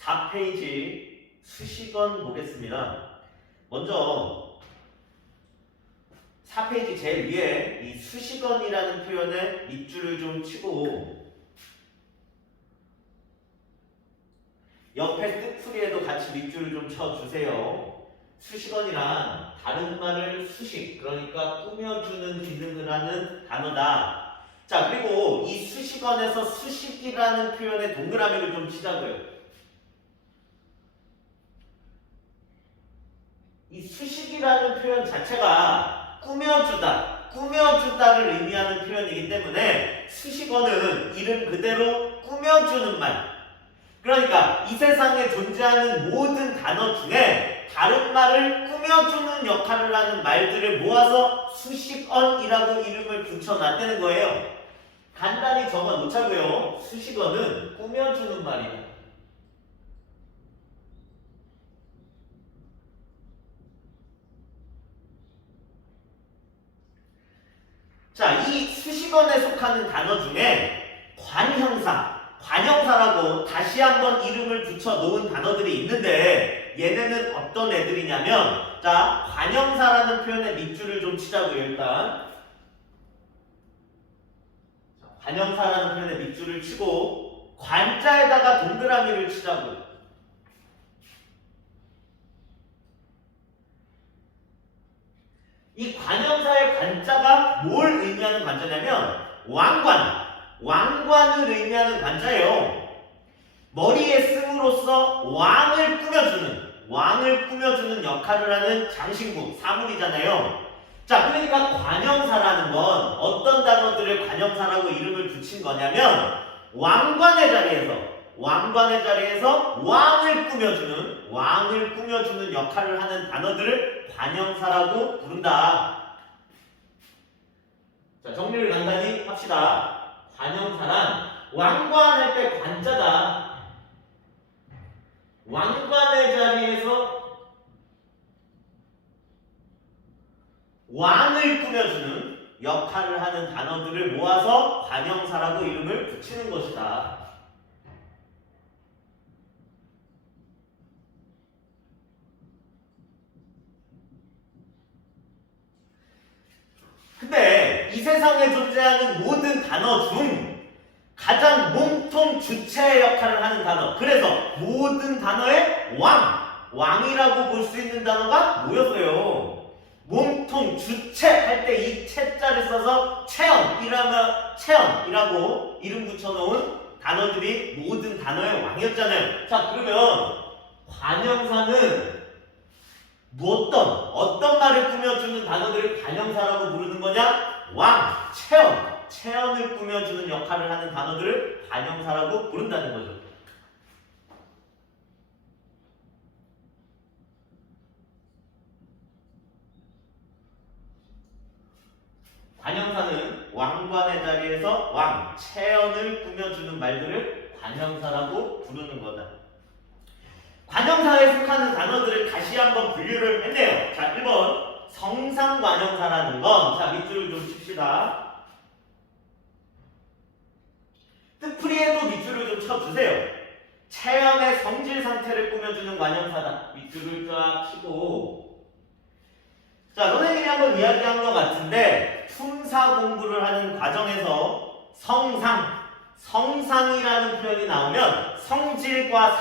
4페이지 수식원 보겠습니다. 먼저 4페이지 제일 위에 이 수식원이라는 표현에 밑줄을 좀 치고 옆에 뜻풀이에도 같이 밑줄을 좀 쳐주세요. 수식원이란 다른 말을 수식, 그러니까 꾸며주는 기능을 하는 단어다. 자, 그리고 이 수식원에서 수식이라는 표현에 동그라미를 좀 치자고요. 이 수식이라는 표현 자체가 꾸며주다를 의미하는 표현이기 때문에 수식어는 이름 그대로 꾸며주는 말. 그러니까 이 세상에 존재하는 모든 단어 중에 다른 말을 꾸며주는 역할을 하는 말들을 모아서 수식어이라고 이름을 붙여놨다는 거예요. 간단히 적어 놓자고요. 수식어는 꾸며주는 말이다. 자, 이 수식어에 속하는 단어 중에 관형사라고 다시 한번 이름을 붙여 놓은 단어들이 있는데 얘네는 어떤 애들이냐면, 자, 관형사라는 표현에 밑줄을 좀 치자고요. 일단 관형사라는 표현에 밑줄을 치고 관자에다가 동그라미를 치자고요. 이 관형사의 관자가 뭘 의미하는 관자냐면 왕관을 의미하는 관자예요. 머리에 씀으로써 왕을 꾸며주는 역할을 하는 장신구, 사물이잖아요. 자, 그러니까 관형사라는 건 어떤 단어들을 관형사라고 이름을 붙인 거냐면 왕관의 자리에서 왕을 꾸며주는 역할을 하는 단어들을 관형사라고 부른다. 자, 정리를 간단히 합시다. 관형사란 왕관할 때 관자다. 왕관의 자리에서 왕을 꾸며주는 역할을 하는 단어들을 모아서 관형사라고 이름을 붙이는 것이다. 근데 이 세상에 존재하는 모든 단어 중 가장 몸통 주체의 역할을 하는 단어, 그래서 모든 단어의 왕이라고 볼 수 있는 단어가 뭐였어요? 몸통 주체 할 때 이 채자를 써서 체언이라고 이름 붙여놓은 단어들이 모든 단어의 왕이었잖아요. 자, 그러면 관형사는 어떤 말을 꾸며주는 단어들을 관형사라고 부르는 거냐? 체언을 꾸며주는 역할을 하는 단어들을 관형사라고 부른다는 거죠. 관형사는 왕관의 자리에서 체언을 꾸며주는 말들을 관형사라고 부르는 거다. 관형사에 속하는 단어들을 다시 한번 분류를 했네요. 자, 1번 성상관형사라는 건, 자, 밑줄을 좀 칩시다. 뜻풀이에도 밑줄을 좀 쳐주세요. 체험의 성질 상태를 꾸며주는 관형사다. 밑줄을 쫙 치고, 자, 선생님이 한번 이야기한 것 같은데 품사 공부를 하는 과정에서 성상이라는 표현이 나오면 성질과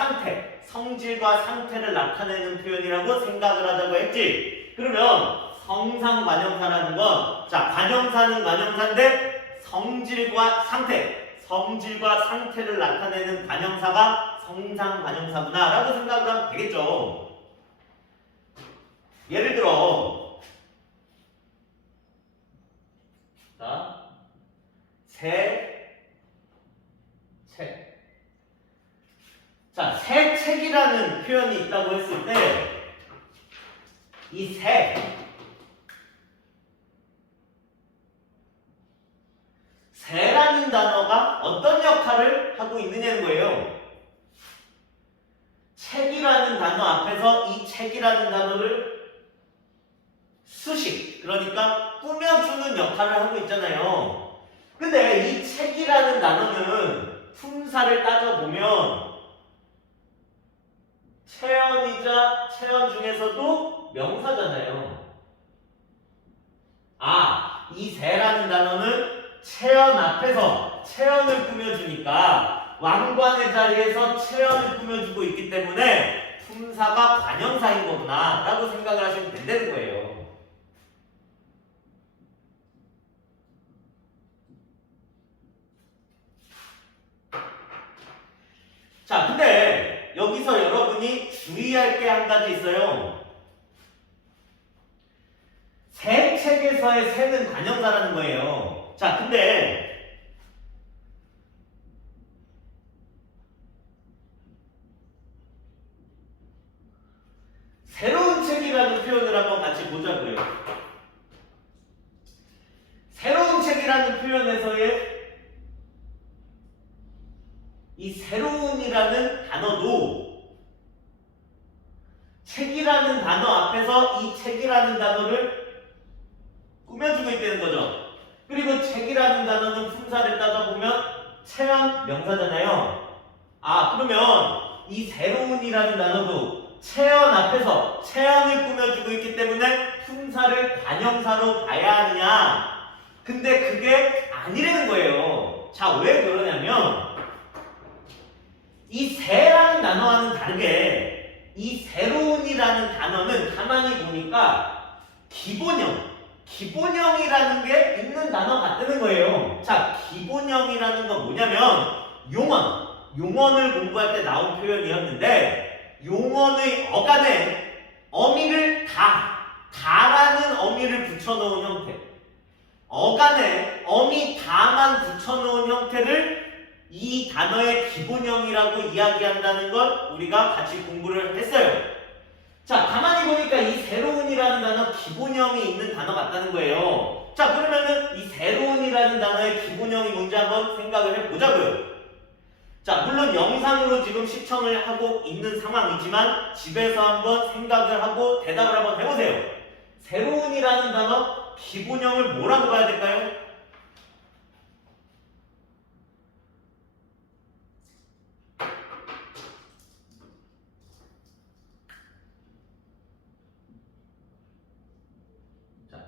상태를 나타내는 표현이라고 생각을 하자고 했지. 그러면 성상관형사라는 건, 자, 관형사는 관형사인데 성질과 상태를 나타내는 관형사가 성상관형사구나 라고 생각을 하면 되겠죠. 예를 들어, 자, 새 책. 자, 새 책이라는 표현이 있다고 했을 때 이 새라는 단어가 어떤 역할을 하고 있느냐는 거예요. 책이라는 단어 앞에서 이 책이라는 단어를 수식, 그러니까 꾸며주는 역할을 하고 있잖아요. 근데 이 책이라는 단어는 품사를 따져보면 관여자 체언 중에서도 명사잖아요. 이 새라는 단어는 체언 앞에서 체언을 꾸며주니까 왕관의 자리에서 체언을 꾸며주고 있기 때문에 품사가 관형사인 거구나 라고 생각을 하시면 된다는 거예요. 자, 근데 여기서 여러분이 주의할 게 한 가지 있어요. 새 책에서의 새는 관형사라는 거예요. 자, 근데 새로운 책이라는 표현을 한번 같이 보자고요. 새로운 책이라는 표현에서의 이 새로운이라는 단어도 책이라는 단어 앞에서 이 책이라는 단어를 꾸며주고 있다는 거죠. 그리고 책이라는 단어는 품사를 따져보면 체언 명사잖아요. 그러면 이 새로운이라는 단어도 체언 앞에서 체언을 꾸며주고 있기 때문에 품사를 관형사로 봐야 하느냐? 근데 그게 아니라는 거예요. 자, 왜 그러냐면 이 새라는 단어와는 다르게 이 새로운이라는 단어는 가만히 보니까 기본형이라는 게 있는 단어 같다는 거예요. 자, 기본형이라는 건 뭐냐면 용언을 공부할 때 나온 표현이었는데 용언의 어간에 어미를 다라는 어미를 붙여놓은 형태, 어간에 어미 다만 붙여놓은 형태를 이 단어의 기본형이라고 이야기한다는 걸 우리가 같이 공부를 했어요. 자, 가만히 보니까 이 새로운이라는 단어 기본형이 있는 단어 같다는 거예요. 자, 그러면은 이 새로운이라는 단어의 기본형이 뭔지 한번 생각을 해보자고요. 자, 물론 영상으로 지금 시청을 하고 있는 상황이지만 집에서 한번 생각을 하고 대답을 한번 해보세요. 새로운이라는 단어 기본형을 뭐라고 봐야 될까요?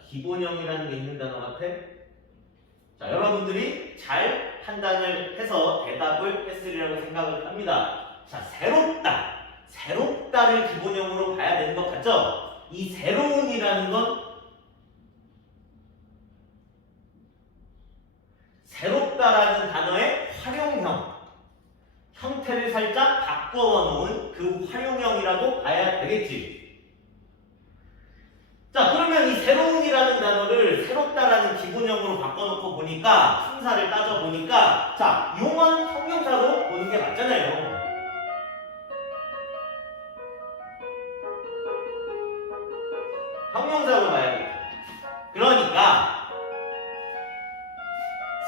기본형이라는 게 있는 단어 같아? 자, 여러분들이 잘 판단을 해서 대답을 했으리라고 생각을 합니다. 자, 새롭다를 기본형으로 봐야 되는 것 같죠? 이 새로운이라는 건 새롭다라는 단어의 활용형, 형태를 살짝 바꿔 놓은 그 활용형이라고 봐야 되겠지. 자, 그러면 이 새로운이라는 단어를 새롭다라는 기본형으로 바꿔놓고 보니까 품사를 따져보니까 자, 용언 형용사로 보는 게 맞잖아요. 형용사로 봐야겠다. 그러니까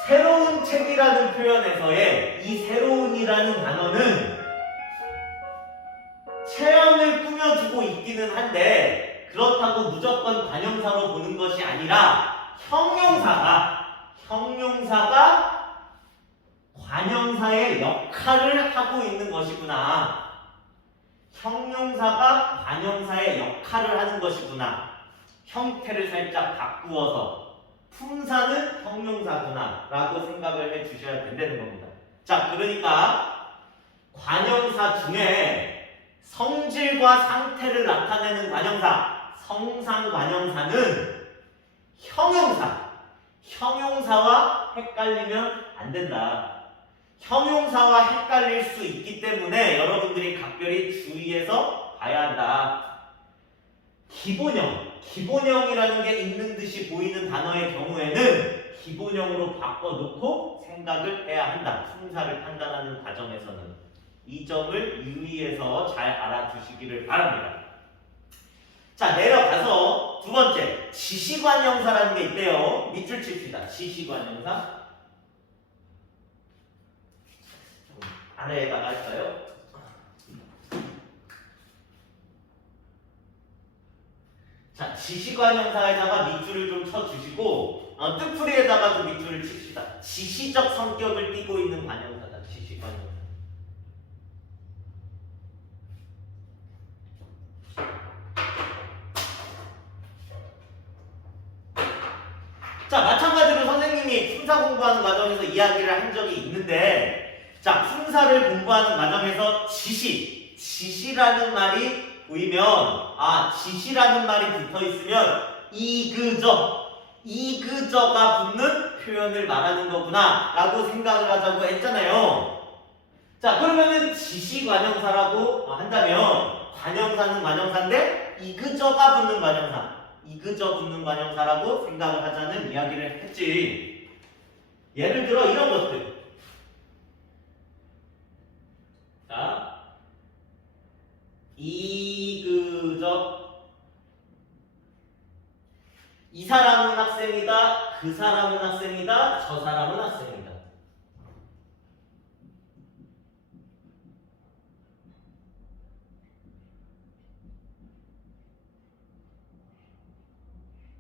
새로운 책이라는 표현에서의 이 새로운이라는 단어는 체형을 꾸며주고 있기는 한데 그렇다고 무조건 관형사로 보는 것이 아니라 형용사가 관형사의 역할을 하고 있는 것이구나. 형용사가 관형사의 역할을 하는 것이구나. 형태를 살짝 바꾸어서 품사는 형용사구나 라고 생각을 해 주셔야 된다는 겁니다. 자, 그러니까 관형사 중에 성질과 상태를 나타내는 관형사, 성상관형사는 형용사와 헷갈리면 안 된다. 형용사와 헷갈릴 수 있기 때문에 여러분들이 각별히 주의해서 봐야 한다. 기본형이라는 게 있는 듯이 보이는 단어의 경우에는 기본형으로 바꿔놓고 생각을 해야 한다. 품사를 판단하는 과정에서는 이 점을 유의해서 잘 알아두시기를 바랍니다. 자, 내려가서 두 번째, 지시관형사라는 게 있대요. 밑줄 칩시다. 지시관형사. 아래에다가 할까요? 자, 지시관형사에다가 밑줄을 좀 쳐주시고 뜻풀이에다가도 밑줄을 칩시다. 지시적 성격을 띠고 있는 관형사다. 지시관형사. 자, 마찬가지로 선생님이 품사 공부하는 과정에서 이야기를 한 적이 있는데, 자, 품사를 공부하는 과정에서 지시라는 말이 보이면, 지시라는 말이 붙어 있으면 이그저가 붙는 표현을 말하는 거구나 라고 생각을 하자고 했잖아요. 자, 그러면은 지시관형사라고 한다면 관형사는 관형사인데 이그저가 붙는 관형사라고 생각을 하자는 이야기를 했지. 예를 들어 이런 것들. 자, 이그저, 이 사람은 학생이다, 그 사람은 학생이다, 저 사람은 학생이다.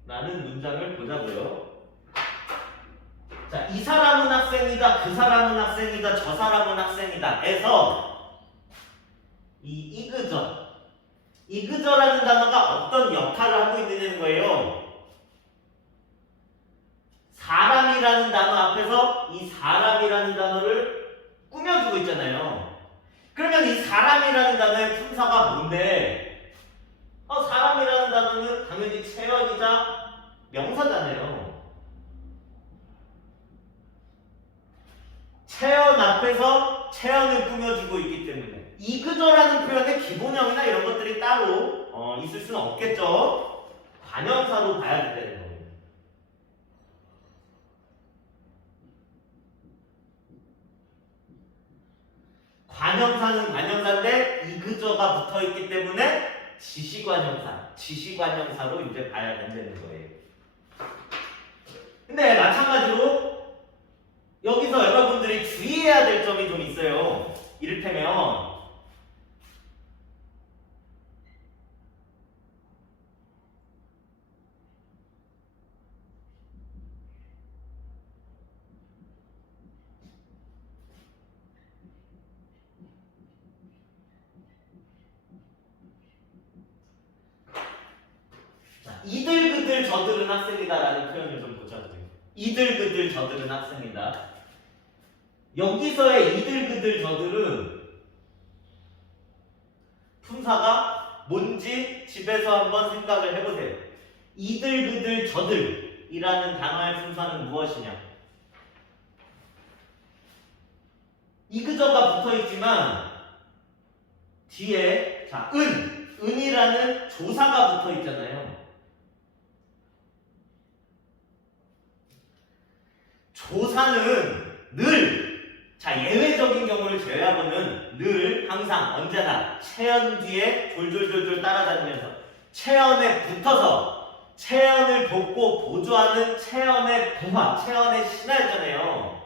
라는 문장을 보자고요. 자, 이 사람은 학생이다, 그 사람은 학생이다, 저 사람은 학생이다 에서 이그저라는 단어가 어떤 역할을 하고 있느냐는 거예요. 사람이라는 단어 앞에서 이 사람이라는 단어를 꾸며주고 있잖아요. 그러면 이 사람이라는 단어의 품사가 뭔데? 사람이라는 단어는 당연히 체언이자 명사잖아요. 체언 앞에서 체언을 꾸며주고 있기 때문에 이그저라는 표현의 기본형이나 이런 것들이 따로 있을 수는 없겠죠. 관형사로 봐야 되는 거예요. 관형사는 관형사인데 이그저가 붙어있기 때문에 지시관형사로 이제 봐야 된다는 거예요. 근데 마찬가지로 여기서 여러분들이 주의해야 될 점이 좀 있어요. 이를테면 이들그들 저들은 학생이다라는 표현을 좀 보자고요. 이들그들 저들은 학생이다. 여기서의 이들그들 저들은 품사가 뭔지 집에서 한번 생각을 해보세요. 이들그들 저들이라는 단어의 품사는 무엇이냐? 이그저가 붙어있지만 뒤에 은이라는 조사가 붙어있잖아요. 조사는 예외적인 경우를 제외하고는 늘 항상 언제나 체언 뒤에 졸졸졸졸 따라다니면서 체언에 붙어서 체언을 돕고 보조하는 체언의 부하, 체언의 신하였잖아요.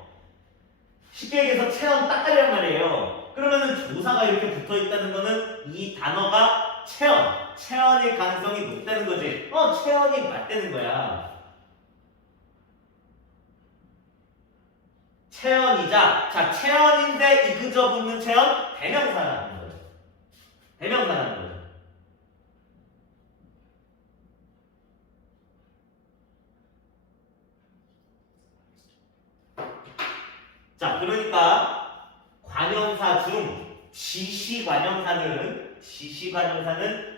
쉽게 얘기해서 체언 따까리란 말이에요. 그러면은 조사가 이렇게 붙어있다는 거는 이 단어가 체언일 가능성이 높다는 거지. 체언이 맞다는 거야. 체언이자, 체언인데 이그저 붙는 체언, 대명사라는 거죠. 대명사라는 거죠. 자, 그러니까 관형사 중 지시관형사는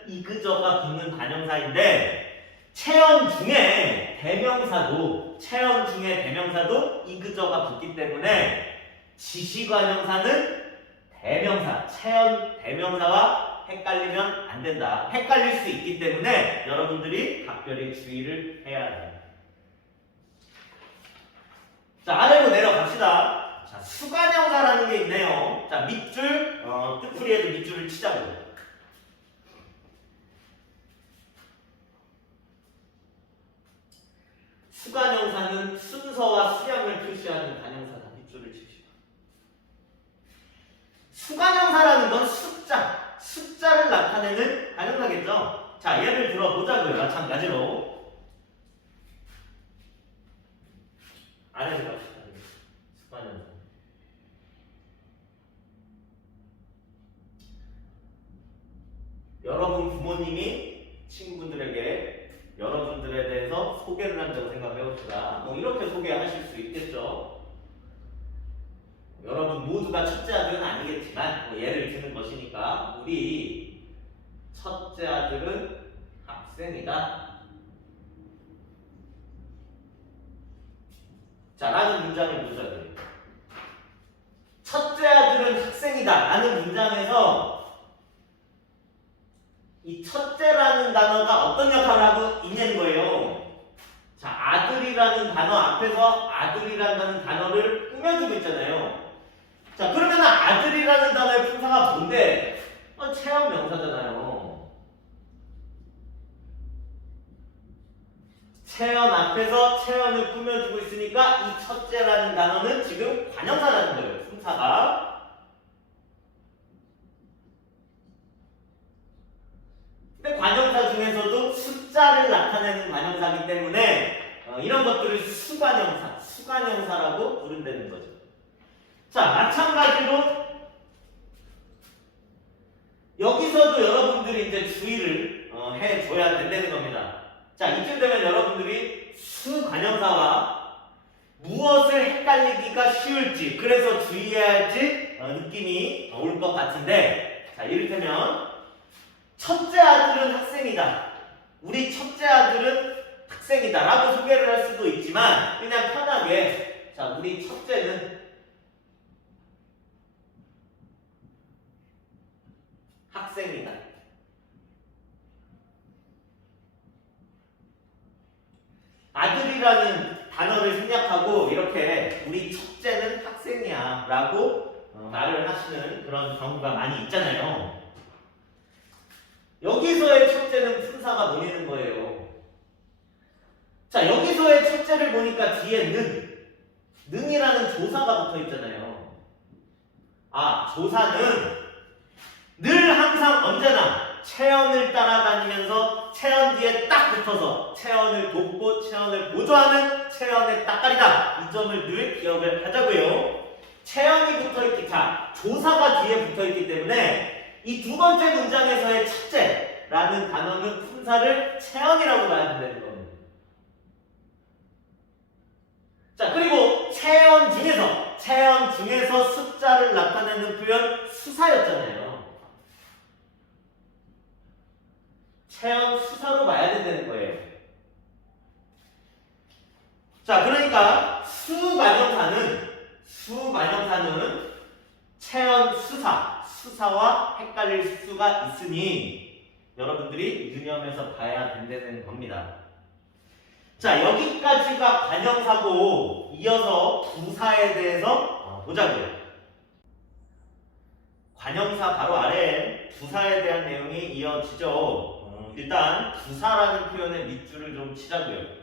이그저가 붙는 관형사인데 체언 중에 대명사도 이그저가 붙기 때문에 지시관형사는 체언 대명사와 헷갈리면 안 된다. 헷갈릴 수 있기 때문에 여러분들이 각별히 주의를 해야 합니다. 자, 아래로 내려갑시다. 자, 수관형사라는 게 있네요. 자, 밑줄, 뜻풀이에도 밑줄을 치자고요. 수관형사는 순서와 수량을 표시하는 관형사다. 밑줄을 칩시다. 수관형사라는 건 숫자를 나타내는 관형사겠죠. 자, 예를 들어 보자고요. 마찬가지로 아래로 갑시다. 수관형사. 여러분 부모님이 친구분들에게 여러분들에 대해서 소개를 한다고 생각해 봅시다. 뭐 이렇게 소개하실 수 있겠죠. 여러분 모두가 첫째 아들은 아니겠지만 뭐 예를 드는 것이니까 우리 첫째 아들은 학생이다. 자, 라는 문장을 보셔야 첫째 아들은 학생이다 라는 문장에서 이 첫째라는 단어가 어떤 역할을 하고 있냐는 거예요. 자, 아들이라는 단어 앞에서 아들이라는 단어를 꾸며주고 있잖아요. 자, 그러면 아들이라는 단어의 품사가 뭔데? 체험 명사잖아요. 체험 앞에서 체험을 꾸며주고 있으니까 이 첫째라는 단어는 지금 관형사라는 거예요. 품사가. 근데 관형사 중에서도 숫자를 나타내는 관형사이기 때문에 이런 것들을 수관형사라고 부른다는 거죠. 자, 마찬가지로 여기서도 여러분들이 이제 주의를 해줘야 된다는 겁니다. 자, 이쯤 되면 여러분들이 수관형사와 무엇을 헷갈리기가 쉬울지, 그래서 주의해야 할지 느낌이 올 것 같은데, 자, 이를테면 첫째 아들은 학생이다. 우리 첫째 아들은 학생이다 라고 소개를 할 수도 있지만 그냥 편하게 자, 우리 첫째는 학생이다. 아들이라는 단어를 생략하고 이렇게 우리 첫째는 학생이야 라고 말을 하시는 그런 경우가 많이 있잖아요. 여기서의 첫째는 품사가 뭐냐는 거예요. 자, 여기서의 첫째를 보니까 뒤에 는이라는 조사가 붙어 있잖아요. 아, 조사는 늘 항상 언제나 체언을 따라다니면서 체언 뒤에 딱 붙어서 체언을 돕고 체언을 보조하는 체언의 따까리다. 이 점을 늘 기억을 하자고요. 체언이 붙어있기, 자, 조사가 뒤에 붙어있기 때문에 이 두 번째 문장에서의 첫째라는 단어는 품사를 체언이라고 봐야 된다는 겁니다. 자, 그리고 체언 중에서 숫자를 나타내는 표현 수사였잖아요. 체험 수사로 봐야 된다는 거예요. 자, 그러니까 수관형사는 체험 수사와 헷갈릴 수가 있으니 여러분들이 유념해서 봐야 된다는 겁니다. 자, 여기까지가 관형사고 이어서 부사에 대해서 보자고요. 관형사 바로 아래에 부사에 대한 내용이 이어지죠. 일단 부사라는 표현의 밑줄을 좀 치자고요.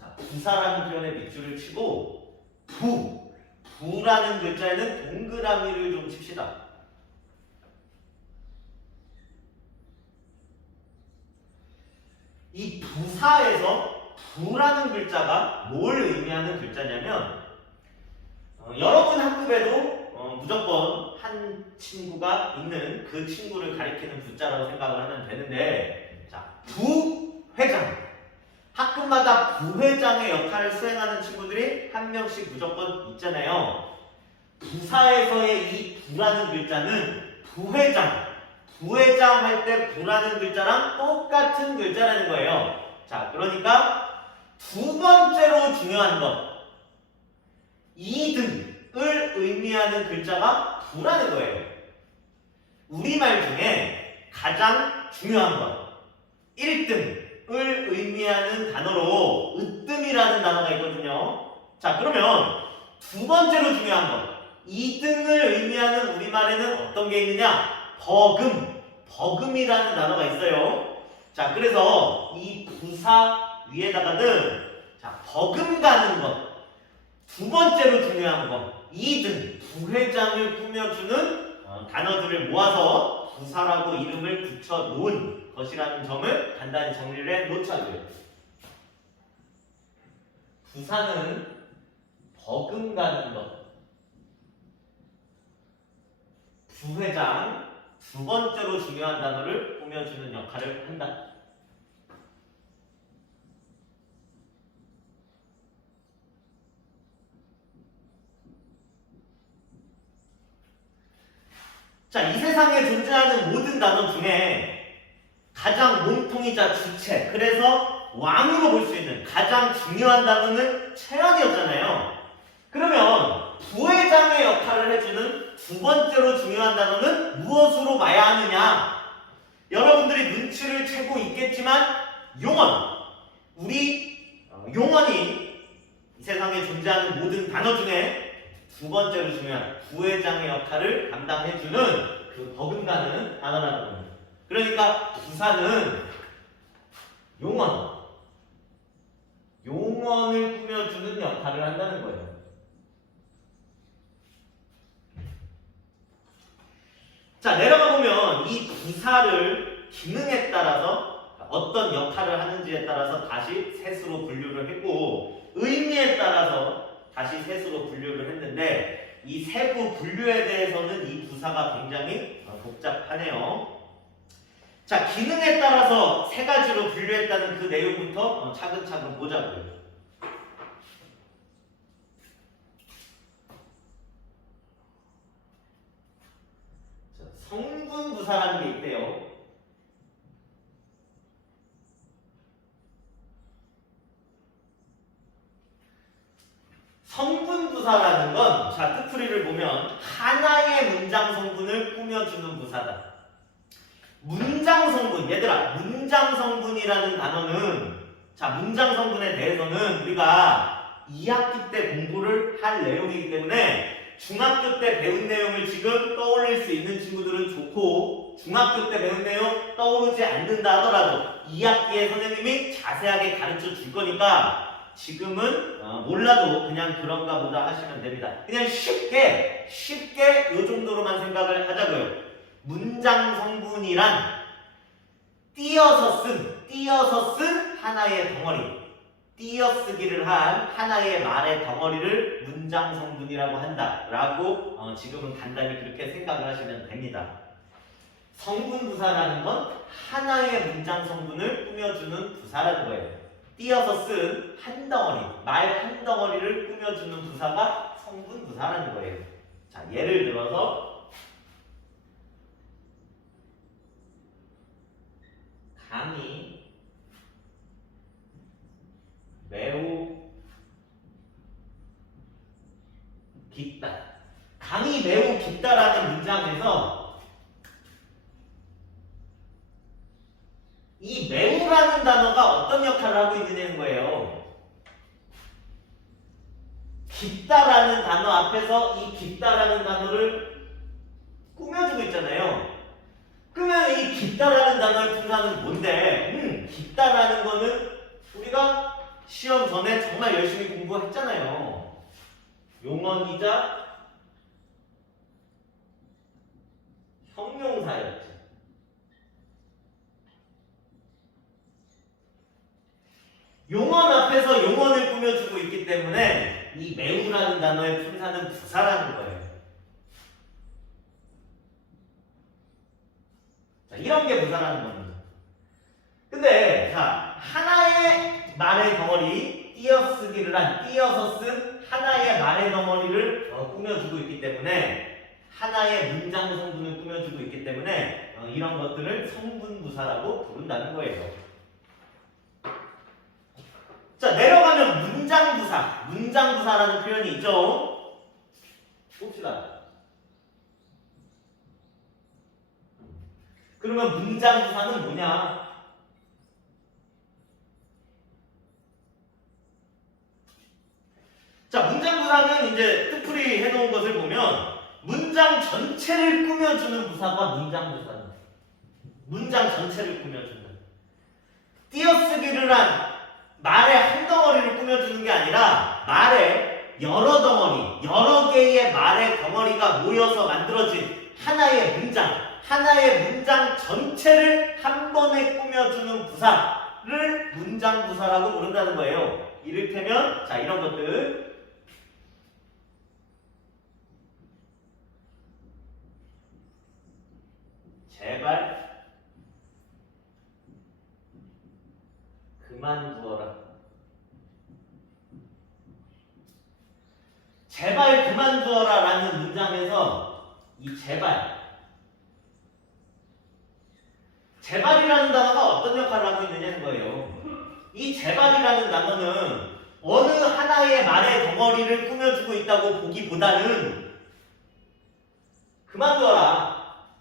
자, 부사라는 표현의 밑줄을 치고 부라는 글자에는 동그라미를 좀 칩시다. 이 부사에서 부라는 글자가 뭘 의미하는 글자냐면 여러분 학급에도 무조건 한 친구가 있는 그 친구를 가리키는 부자라고 생각을 하면 되는데, 자, 부회장. 학급마다 부회장의 역할을 수행하는 친구들이 한 명씩 무조건 있잖아요. 부사에서의 이 부라는 글자는 부회장 할 때 부라는 글자랑 똑같은 글자라는 거예요. 자, 그러니까 두 번째로 중요한 것, 2등을 의미하는 글자가 부라는 거예요. 우리말 중에 가장 중요한 것, 1등을 의미하는 단어로 으뜸이라는 단어가 있거든요. 자, 그러면 두 번째로 중요한 것, 2등을 의미하는 우리말에는 어떤 게 있느냐? 버금이라는 단어가 있어요. 자, 그래서 이 부사 위에다가는 자, 버금가는 것, 두 번째로 중요한 것, 2등, 부회장을 꾸며주는 단어들을 모아서 부사라고 이름을 붙여 놓은 것이라는 점을 간단히 정리를 해 놓자고요. 부사는 버금가는 것, 부회장, 두 번째로 중요한 단어를 꾸며주는 역할을 한다. 자, 이 세상에 존재하는 모든 단어 중에 가장 몸통이자 주체, 그래서 왕으로 볼 수 있는 가장 중요한 단어는 채연이었잖아요. 그러면 부회장의 역할을 해주는 두 번째로 중요한 단어는 무엇으로 봐야 하느냐? 여러분들이 눈치를 채고 있겠지만 용언, 우리 용언이 이 세상에 존재하는 모든 단어 중에 두 번째로 중요한 부회장의 역할을 담당해주는 그 버금가는 단어라는 겁니다. 그러니까 부사는 용언을 꾸며주는 역할을 한다는 거예요. 자, 내려가 보면 이 부사를 기능에 따라서 어떤 역할을 하는지에 따라서 다시 셋으로 분류를 했고, 의미에 따라서 다시 셋으로 분류를 했는데, 이 세부 분류에 대해서는 이 부사가 굉장히 복잡하네요. 자, 기능에 따라서 세 가지로 분류했다는 그 내용부터 차근차근 보자고요. 자, 성분부사라는 게 있대요. 성분부사라는 건, 자, 뜻풀이를 보면 하나의 문장 성분을 꾸며주는 부사다. 문장 성분, 얘들아, 문장 성분이라는 단어는, 자, 문장 성분에 대해서는 우리가 2학기 때 공부를 할 내용이기 때문에 중학교 때 배운 내용을 지금 떠올릴 수 있는 친구들은 좋고, 중학교 때 배운 내용 떠오르지 않는다 하더라도 2학기에 선생님이 자세하게 가르쳐 줄 거니까 지금은 몰라도 그냥 그런가 보다 하시면 됩니다. 그냥 쉽게 이 정도로만 생각을 하자고요. 문장 성분이란 띄어서 쓴 하나의 덩어리, 띄어쓰기를 한 하나의 말의 덩어리를 문장 성분이라고 한다라고 지금은 간단히 그렇게 생각을 하시면 됩니다. 성분부사라는 건 하나의 문장 성분을 꾸며주는 부사라는 거예요. 띄어서 쓴 한 덩어리, 말 한 덩어리를 꾸며주는 부사가 성분부사라는 거예요. 자, 예를 들어서 강이 매우 깊다. 강이 매우 깊다라는 문장에서 이 매우라는 단어가 어떤 역할을 하고 있느냐는 거예요. 깊다라는 단어 앞에서 이 깊다라는 단어를 꾸며주고 있잖아요. 그러면 이 깊다라는 단어의 분사는 뭔데? 깊다라는 거는 우리가 시험 전에 정말 열심히 공부했잖아요. 용언이자 형용사였지. 용언 앞에서 용언을 꾸며주고 있기 때문에 이 매우라는 단어의 분사는 부사라는 거예요. 자, 이런 게 부사라는 겁니다. 근데 자, 하나의 말의 덩어리, 띄어쓰기를 한, 띄어서 쓴 하나의 말의 덩어리를 꾸며주고 있기 때문에, 하나의 문장 성분을 꾸며주고 있기 때문에 이런 것들을 성분부사라고 부른다는 거예요. 자, 내려가면 문장부사라는 표현이 있죠. 봅시다. 그러면 문장부사는 뭐냐? 자, 문장부사는 이제 뜻풀이 해놓은 것을 보면 문장 전체를 꾸며주는 부사가 문장부사입니다. 문장 전체를 꾸며준다. 띄어쓰기를 한 말의 한 덩어리를 꾸며주는 게 아니라 말의 여러 덩어리, 여러 개의 말의 덩어리가 모여서 만들어진 하나의 문장 전체를 한 번에 꾸며주는 부사를 문장부사라고 부른다는 거예요. 이를테면 자, 이런 것들. 제발 그만두어라. 제발 그만두어라 라는 문장에서 이 제발이라는 단어가 어떤 역할을 하고 있느냐는 거예요. 이 제발이라는 단어는 어느 하나의 말의 덩어리를 꾸며주고 있다고 보기보다는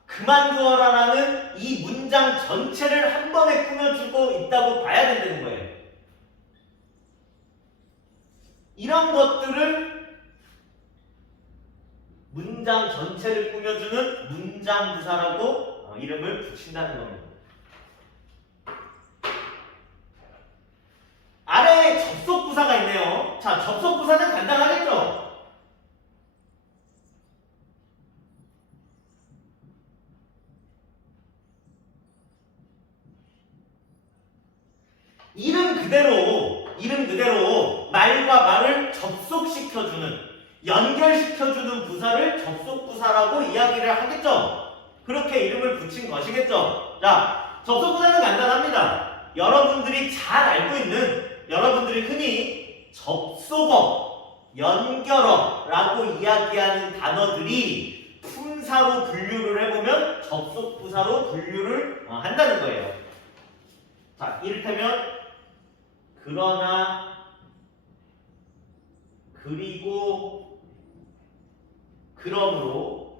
그만두어라라는 이 문장 전체를 한 번에 꾸며주고 있다고 봐야 된다는 거예요. 이런 것들을 문장 전체를 꾸며주는 문장부사라고 이름을 붙인다는 겁니다. 아래에 접속부사가 있네요. 자, 접속부사는 간단하겠죠? 이름 그대로 말과 말을 접속시켜주는, 연결시켜주는 부사를 접속부사라고 이야기를 하겠죠? 그렇게 이름을 붙인 것이겠죠? 자, 접속부사는 간단합니다. 여러분들이 잘 알고 있는, 여러분들이 흔히 접속어, 연결어라고 이야기하는 단어들이 품사로 분류를 해보면 접속부사로 분류를 한다는 거예요. 자, 이를테면 그러나, 그리고, 그러므로.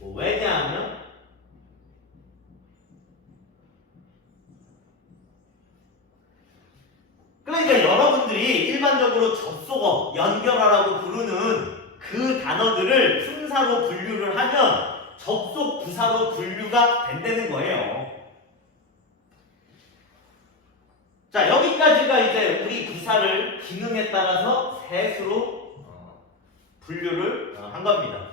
왜냐하면, 그러니까 여러분들이 일반적으로 접속어, 연결어라고 부르는 그 단어들을 품사로 분류를 하면 접속 부사로 분류가 된다는 거예요. 자, 여기까지가 이제 우리 부사를 기능에 따라서 셋으로 분류를 한 겁니다.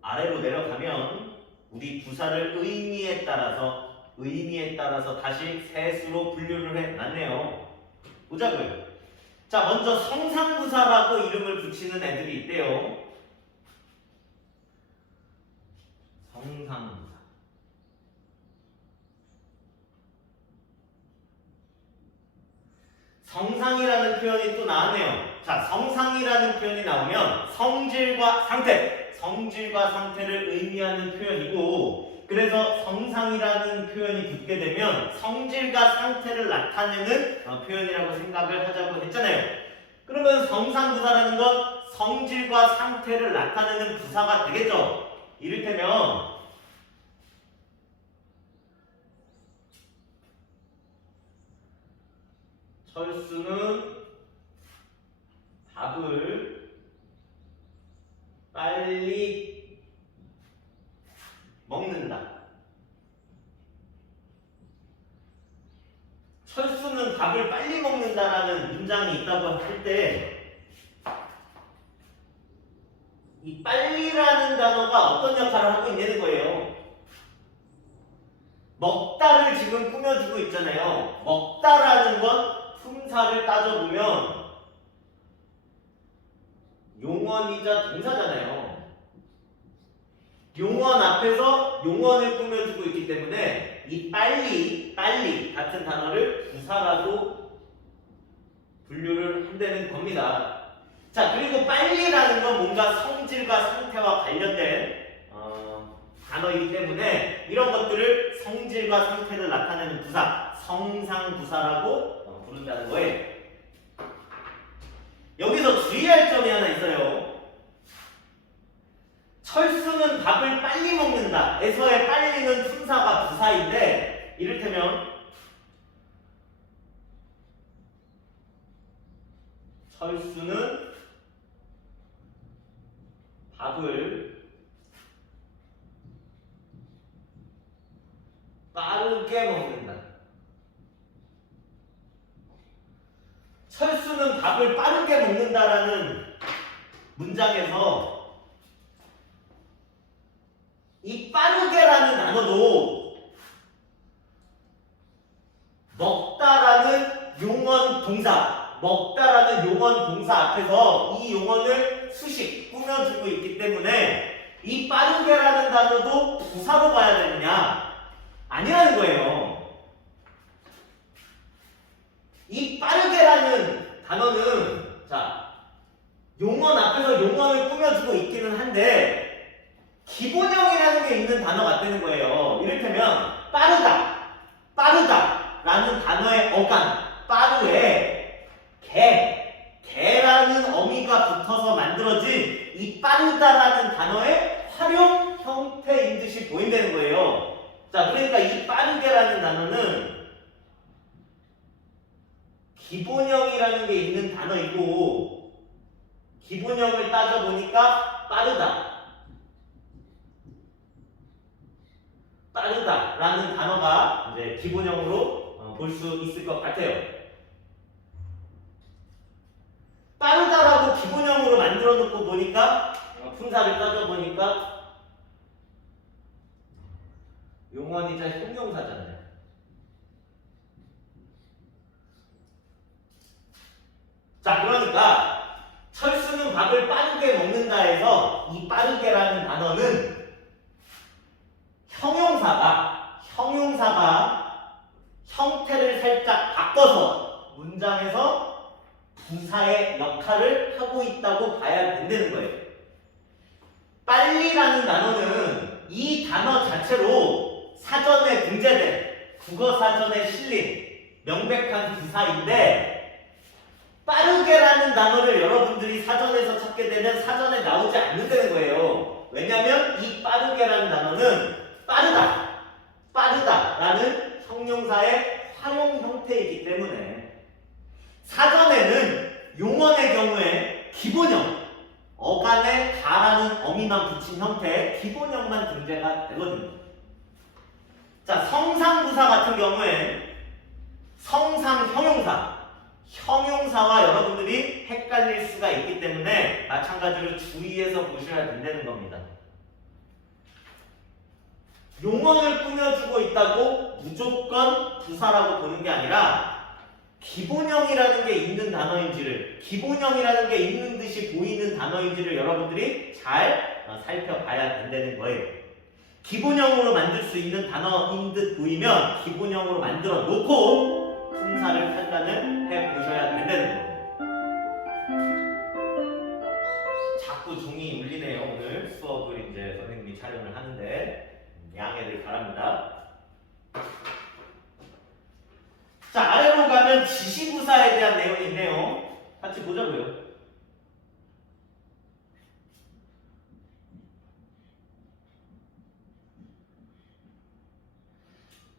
아래로 내려가면 우리 부사를 의미에 따라서 다시 셋으로 분류를 해놨네요. 보자고요. 자, 먼저 성상부사라고 이름을 붙이는 애들이 있대요. 성상부사. 성상이라는 표현이 또 나왔네요. 자, 성상이라는 표현이 나오면 성질과 상태를 의미하는 표현이고, 그래서 성상이라는 표현이 붙게 되면 성질과 상태를 나타내는 표현이라고 생각을 하자고 했잖아요. 그러면 성상부사라는 건 성질과 상태를 나타내는 부사가 되겠죠. 이를테면 철수는 밥을 빨리 먹는다. 철수는 밥을 빨리 먹는다라는 문장이 있다고 할 때 이 빨리라는 단어가 어떤 역할을 하고 있는 거예요? 먹다를 지금 꾸며주고 있잖아요. 먹다라는 건 품사를 따져보면 용언이자 동사잖아요. 용언 앞에서 용언을 꾸며주고 있기 때문에 이 빨리 같은 단어를 부사라고 분류를 한다는 겁니다. 자, 그리고 빨리라는 건 뭔가 성질과 상태와 관련된 단어이기 때문에 이런 것들을 성질과 상태를 나타내는 부사, 성상부사라고 부른다는 거예요. 여기서 주의할 점이 하나 있어요. 철수는 밥을 빨리 먹는다 에서의 빨리는 품사가 부사인데, 이를테면 철수는 밥을 빠르게 먹는다. 철수는 밥을 빠르게 먹는다라는 문장에서 이 빠르게라는 단어도 먹다라는 용언 동사, 먹다라는 용언 동사 앞에서 이 용언을 수식 꾸며주고 있기 때문에 이 빠르게라는 단어도 부사로 봐야 되느냐? 아니라는 거예요. 이 빠르게라는 단어는 자 용언 앞에서 용언을 꾸며주고 있기는 한데 기본형이라는 게 있는 단어가 되는 거예요. 이를테면 빠르다라는 단어의 어감 빠르에 개라는 어미가 붙어서 만들어진 이 빠르다라는 단어의 활용 형태인 듯이 보인다는 거예요. 자, 그러니까 이 빠르게라는 단어는 기본형이라는 게 있는 단어이고 기본형을 따져보니까 빠르다라는 단어가 이제 기본형으로 볼 수 있을 것 같아요. 빠르다라고 기본형으로 만들어 놓고 보니까 품사를 따져보니까 용언이자 형용사잖아요. 자, 그러니까 철수는 밥을 빠르게 먹는다 해서 이 빠르게라는 단어는 형용사가 형태를 살짝 바꿔서 문장에서 부사의 역할을 하고 있다고 봐야 된다는 거예요. 빨리라는 단어는 이 단어 자체로 사전에 등재된 국어사전에 실린 명백한 부사인데 빠르게라는 단어를 여러분들이 사전에서 찾게 되면 사전에 나오지 않는다는 거예요. 왜냐하면 이 빠르게라는 단어는 빠르다라는 형용사의 활용 형태이기 때문에 사전에는 용언의 경우에 기본형, 어간에 다라는 어미만 붙인 형태의 기본형만 등재가 되거든요. 자, 성상부사 같은 경우에 성상 형용사와 여러분들이 헷갈릴 수가 있기 때문에 마찬가지로 주의해서 보셔야 된다는 겁니다. 용언을 꾸며주고 있다고 무조건 부사라고 보는 게 아니라 기본형이라는 게 있는 단어인지를 기본형이라는 게 있는 듯이 보이는 단어인지를 여러분들이 잘 살펴봐야 된다는 거예요. 기본형으로 만들 수 있는 단어인 듯 보이면 기본형으로 만들어 놓고 품사를 판단을 해보셔야 된다는 거예요. 자꾸 종이 울리네요. 오늘 수업을 이제 선생님이 촬영을 하는데 양해를 바랍니다. 자, 아래로 가면 지시부사에 대한 내용이 있네요. 같이 보자고요.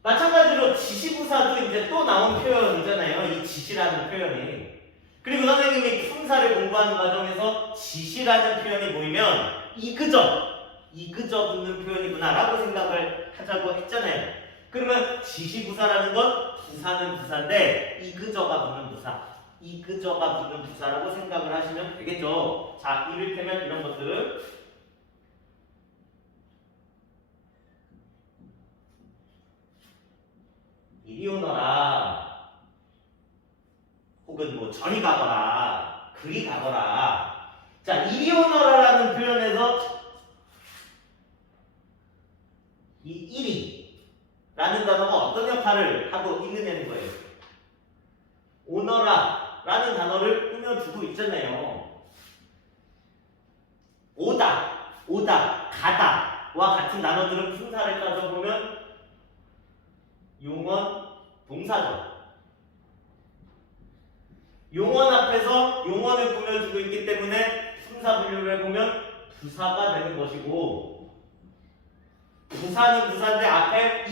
마찬가지로 지시부사도 이제 또 나온 표현이잖아요. 이 지시라는 표현이. 그리고 선생님이 품사를 공부하는 과정에서 지시라는 표현이 보이면 이그저 붙는 표현이구나 라고 생각을 하자고 했잖아요. 그러면 지시부사라는 건 부사는 부사인데 이그저가 붙는 부사라고 생각을 하시면 되겠죠. 자, 이를테면 이런 것들 이리 오너라 혹은 뭐 저리 가거라 그리 가거라. 자, 이리 오너라라는 표현에서 이 이리라는 단어가 어떤 역할을 하고 있느냐는 거예요. 오너라라는 단어를 꾸며주고 있잖아요. 오다, 가다와 같은 단어들은 품사를 따져보면 용언, 동사죠. 용언 앞에서 용언을 꾸며주고 있기 때문에 품사 분류를 해보면 부사가 되는 것이고 부사는 부사인데 앞에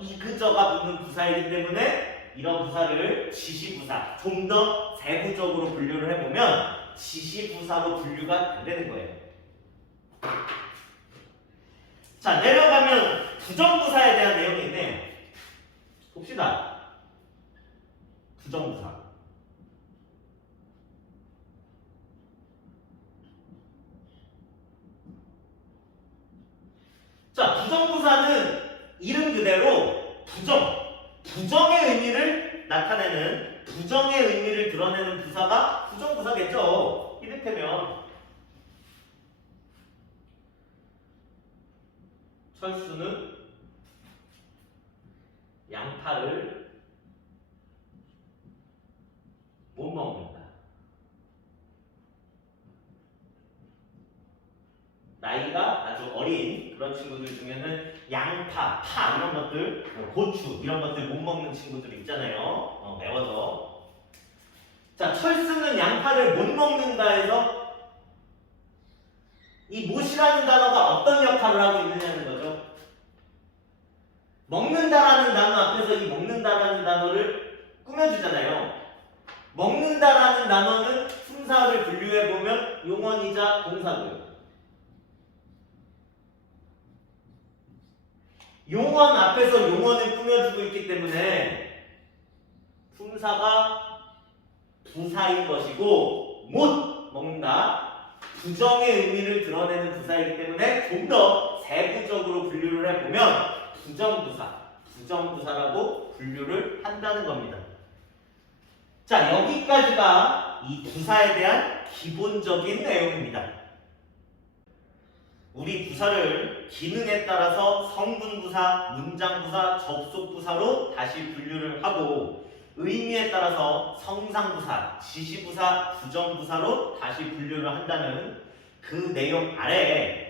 이그저가 붙는 부사이기 때문에 이런 부사를 지시부사, 좀 더 세부적으로 분류를 해보면 지시부사로 분류가 되는 거예요. 자, 내려가면 부정부사에 대한 내용이 있네요. 봅시다. 부정부사. 자, 부정부사는 이름 그대로 부정의 의미를 나타내는 부정의 의미를 드러내는 부사가 부정부사겠죠. 이를테면 철수는 양파를 못 먹는다. 나이가 아주 어린 그런 친구들 중에는 양파, 파 이런 것들, 고추 이런 것들 못 먹는 친구들 있잖아요. 매워서. 자, 철수는 양파를 못 먹는다 해서 이 못이라는 단어가 어떤 역할을 하고 있느냐는 거죠. 먹는다라는 단어 앞에서 이 먹는다라는 단어를 꾸며주잖아요. 먹는다라는 단어는 품사를 분류해보면 용언이자 동사고요. 용언 앞에서 용언을 꾸며주고 있기 때문에 품사가 부사인 것이고 못 먹는다 부정의 의미를 드러내는 부사이기 때문에 좀 더 세부적으로 분류를 해보면 부정부사라고 분류를 한다는 겁니다. 자, 여기까지가 이 부사에 대한 기본적인 내용입니다. 우리 부사를 기능에 따라서 성분부사, 문장부사, 접속부사로 다시 분류를 하고 의미에 따라서 성상부사, 지시부사, 부정부사로 다시 분류를 한다는 그 내용 아래에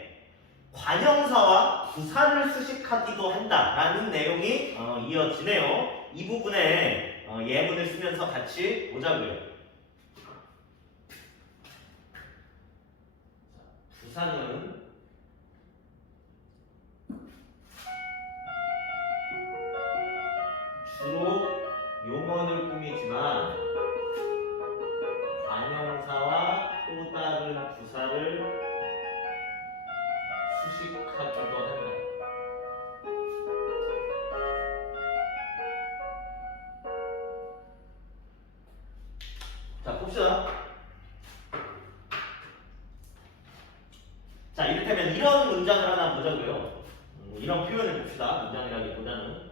관형사와 부사를 수식하기도 한다라는 내용이 이어지네요. 이 부분에 예문을 쓰면서 같이 보자고요. 부사는 주로 용언을 꾸미지만 관형사와 또 다른 부사를 수식하기도 한다. 자, 봅시다. 자, 이를테면 이런 문장을 하나 보자고요. 이런 표현을 봅시다. 문장이라기보다는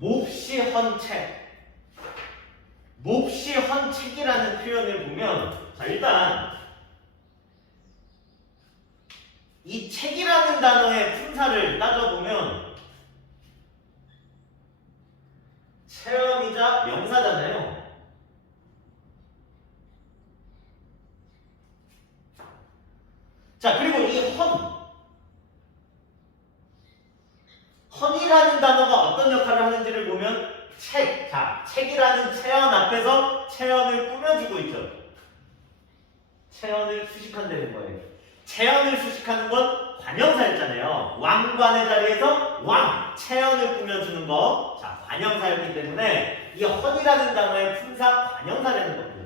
몹시 헌책. 몹시 헌책이라는 표현을 보면 자, 일단 이 책이라는 단어의 품사를 따져보면 체험이자 명사잖아요. 자, 그리고 이 헌이라는 단어가 어떤 역할을 하는지를 보면 책, 자, 책이라는 체언 앞에서 체언을 꾸며주고 있죠. 체언을 수식한다는 거예요. 체언을 수식하는 건 관형사였잖아요. 왕관의 자리에서 왕, 체언을 꾸며주는 거. 자, 관형사였기 때문에 이 헌이라는 단어의 품사 관형사라는 겁니다.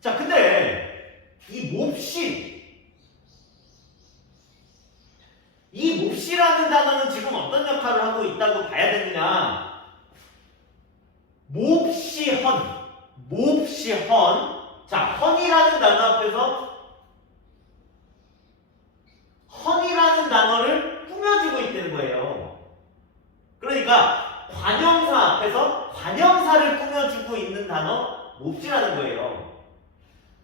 자, 근데 이 몹시라는 단어는 지금 어떤 역할을 하고 있다고 봐야 되느냐? 몹시 헌. 자, 헌이라는 단어 앞에서 헌이라는 단어를 꾸며주고 있다는 거예요. 그러니까 관형사 앞에서 관형사를 꾸며주고 있는 단어 몹시라는 거예요.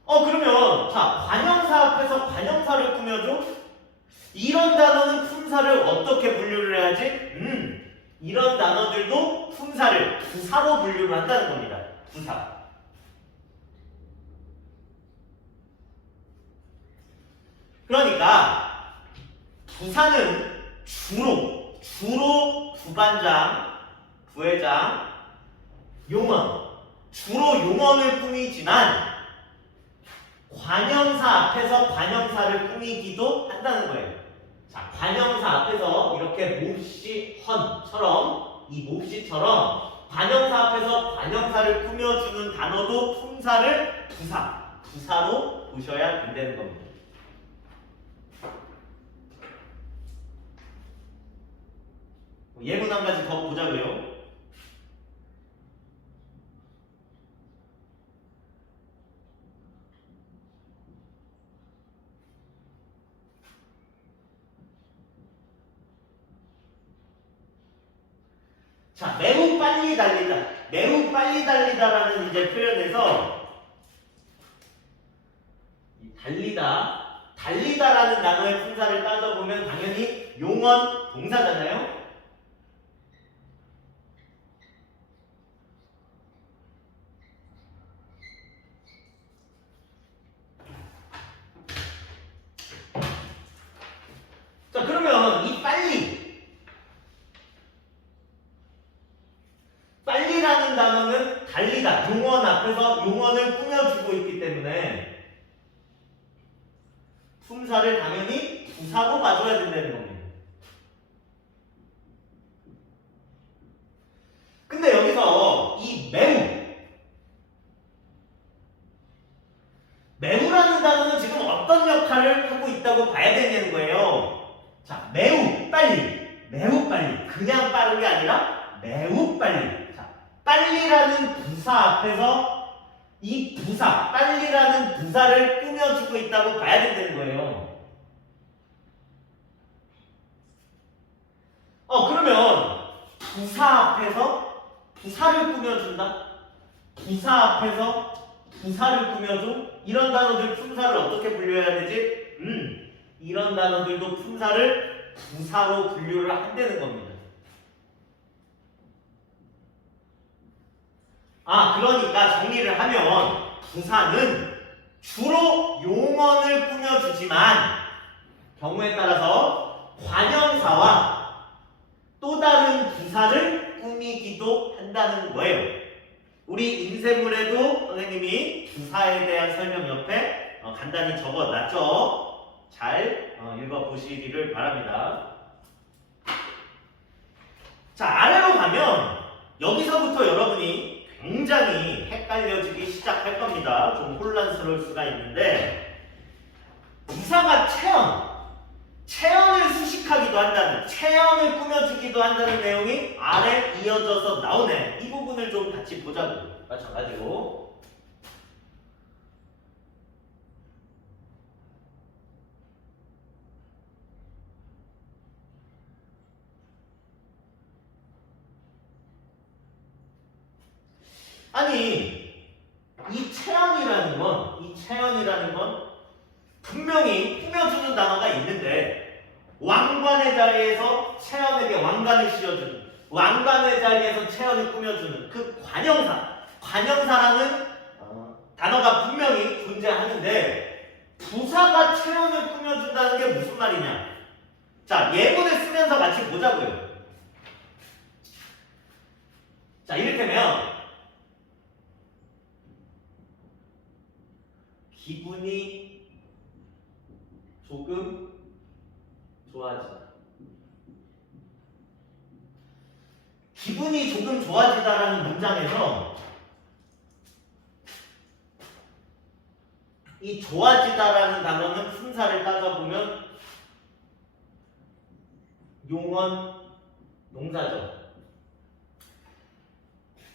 그러면 자, 관형사 앞에서 관형사를 꾸며줘? 이런 단어는 품사를 어떻게 분류를 해야지? 이런 단어들도 품사를 부사로 분류를 한다는 겁니다. 부사. 그러니까 부사는 주로 부반장, 부회장, 용언, 주로 용언을 꾸미지만 관형사 앞에서 관형사를 꾸미기도 한다는 거예요. 자, 관형사 앞에서 이렇게 몹시 헌처럼 이 몹시처럼 관형사 앞에서 관형사를 꾸며주는 단어도 품사를 부사로 보셔야 된다는 겁니다. 예문 한 가지 더 보자고요. 자, 매우 빨리 달리다. 매우 빨리 달리다라는 이제 표현에서 달리다라는 단어의 품사를 따져보면 당연히 용언 동사잖아요. 자, 그러면 이 빨리라는 단어는 달리다, 용언 앞에서 용언을 꾸며주고 있기 때문에 품사를 당연히 부사로 봐줘야 된다는 겁니다. 근데 여기서 이 매우라는 단어는 지금 어떤 역할을 하고 있다고 봐야 되냐는 거예요. 자, 매우 빨리. 그냥 빠른 게 아니라 매우 빨리. 자, 빨리라는 부사 앞에서 이 빨리라는 부사를 꾸며주고 있다고 봐야 된다는 거예요. 그러면 부사 앞에서 부사를 꾸며준다? 부사 앞에서 부사를 꾸며줘? 이런 단어들 품사를 어떻게 분류해야 되지? 이런 단어들도 품사를 부사로 분류를 한다는 겁니다. 그러니까 정리를 하면 부사는 주로 용언을 꾸며주지만 경우에 따라서 관형사와 또 다른 부사를 꾸미기도 한다는 거예요. 우리 인쇄물에도 선생님이 부사에 대한 설명 옆에 간단히 적어놨죠. 잘 읽어보시기를 바랍니다. 자, 아래로 가면 여기서부터 여러분이 굉장히 헷갈려지기 시작할 겁니다. 좀 혼란스러울 수가 있는데 부사가 체언을 수식하기도 한다는, 체언을 꾸며주기도 한다는 내용이 아래 이어져서 나오네. 이 부분을 좀 같이 보자고. 마찬가지로 아니 이 체언이라는 건 분명히 꾸며주는 단어가 있는데 왕관의 자리에서 체언에게 왕관을 씌워주는, 왕관의 자리에서 체언을 꾸며주는 그 관형사라는 단어가 분명히 존재하는데 부사가 체언을 꾸며준다는 게 무슨 말이냐? 자, 예문을 쓰면서 같이 보자고요. 자, 이를테면 기분이 조금 좋아지다. 기분이 조금 좋아지다라는 문장에서 이 좋아지다라는 단어는 품사를 따져보면 용언 동사죠.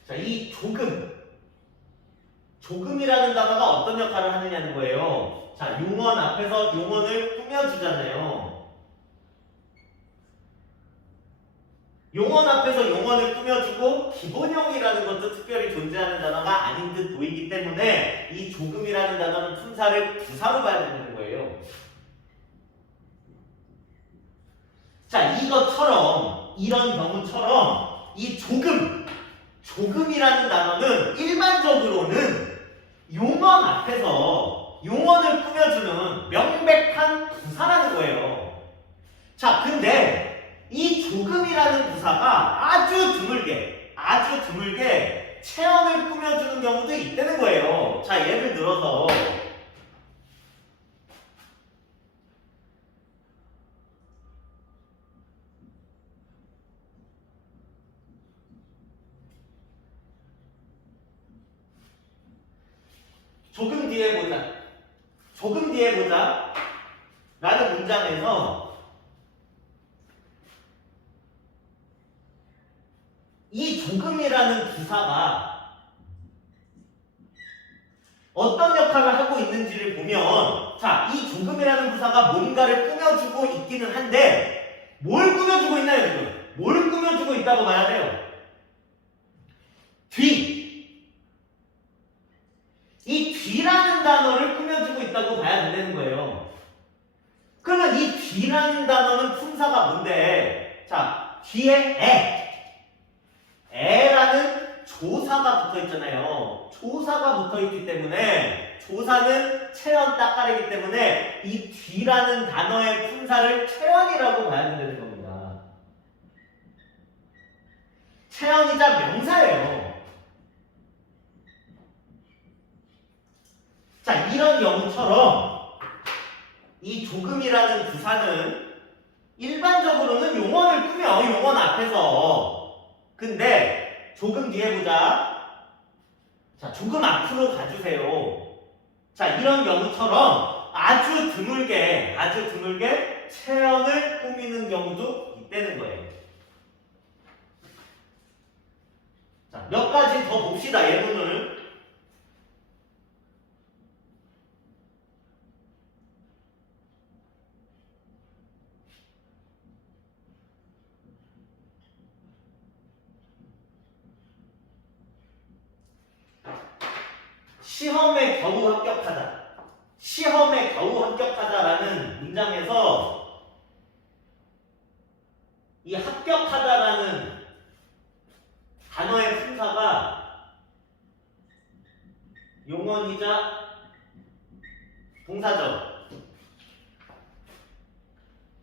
자, 이 조금이라는 단어가 어떤 역할을 하느냐는 거예요. 자, 용언 앞에서 용언을 꾸며주잖아요. 용언 앞에서 용언을 꾸며주고 기본형이라는 것도 특별히 존재하는 단어가 아닌 듯 보이기 때문에 이 조금이라는 단어는 품사를 부사로 봐야 되는 거예요. 자, 이런 경우처럼 이 조금이라는 단어는 일반적으로는 용언 앞에서 용언을 꾸며주는 명백한 부사라는 거예요. 자, 근데 이 조금이라는 부사가 아주 드물게 체언을 꾸며주는 경우도 있다는 거예요. 자, 예를 들어서 조금 뒤에 보자 라는 문장에서 이 조금이라는 부사가 어떤 역할을 하고 있는지를 보면, 자, 이 조금이라는 부사가 뭔가를 꾸며주고 있기는 한데 뭘 꾸며주고 있나요? 지금 뭘 꾸며주고 있다고 봐야 돼요? 뒤. 이 뒤라는 단어를 꾸며주고 있다고 봐야 된다는 거예요. 그러면 이 뒤라는 단어는 품사가 뭔데? 자, 뒤에 애라는 조사가 붙어 있잖아요. 조사가 붙어 있기 때문에 조사는 체언 따까리기 때문에 이 뒤라는 단어의 품사를 체언이라고 봐야 된다는 겁니다. 체언이자 명사예요. 자, 이런 경우처럼 이 조금이라는 부사는 일반적으로는 용언을 꾸며, 용언 앞에서. 근데 조금 뒤에 보자. 자, 조금 앞으로 가주세요. 자, 이런 경우처럼 아주 드물게 체언을 꾸미는 경우도 있다는 거예요. 자, 몇 가지 더 봅시다, 예문을. 시험에 겨우 합격하다. 시험에 겨우 합격하다라는 문장에서 이 합격하다라는 단어의 품사가 용언이자 동사죠.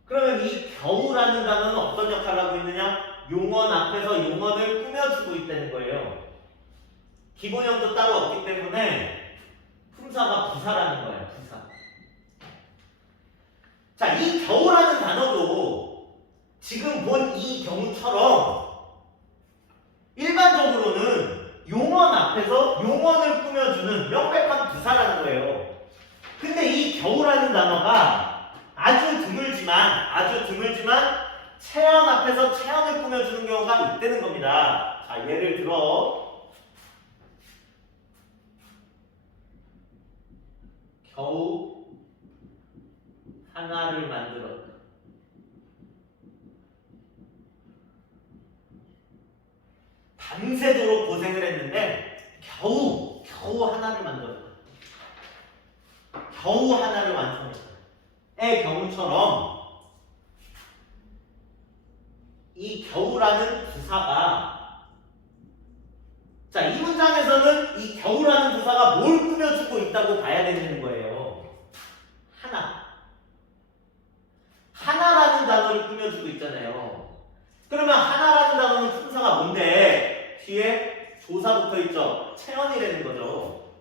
그러면 이 겨우라는 단어는 어떤 역할을 하고 있느냐? 용언 앞에서 용언을 꾸며주고 있다는 거예요. 기본형도 따로 없기 때문에 품사가 부사라는 거예요. 부사. 자, 이 겨우라는 단어도 지금 본 이 경우처럼 일반적으로는 용언 앞에서 용언을 꾸며주는 명백한 부사라는 거예요. 근데 이 겨우라는 단어가 아주 드물지만 체언 앞에서 체언을 꾸며주는 경우가 있다는 겁니다. 자, 예를 들어 겨우 하나를 만들었다. 밤새도록 고생을 했는데 겨우 하나를 만들었다. 겨우 하나를 완성했다. 의 경우처럼 이 겨우라는 부사가, 자, 이 문장에서는 이 겨우라는 부사가 뭘 꾸며주고 있다고 봐야 되는 거예요. 하나라는 단어를 꾸며주고 있잖아요. 그러면 하나라는 단어는 품사가 뭔데? 뒤에 조사 붙어 있죠. 체언이라는 거죠.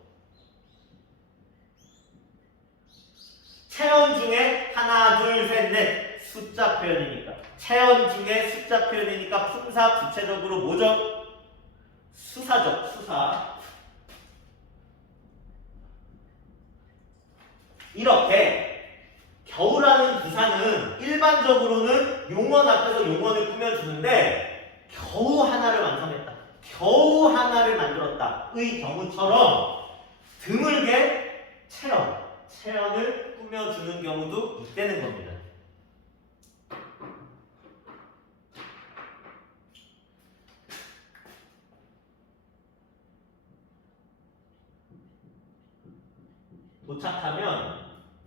체언 중에 하나, 둘, 셋, 넷 숫자 표현이니까. 체언 중에 숫자 표현이니까 품사 구체적으로 뭐죠? 수사죠. 수사. 이렇게 겨우라는 부사는 일반적으로는 용언 앞에서 용언을 꾸며주는데 겨우 하나를 완성했다. 겨우 하나를 만들었다. 의 경우처럼 드물게 체언을 꾸며주는 경우도 있다는 겁니다.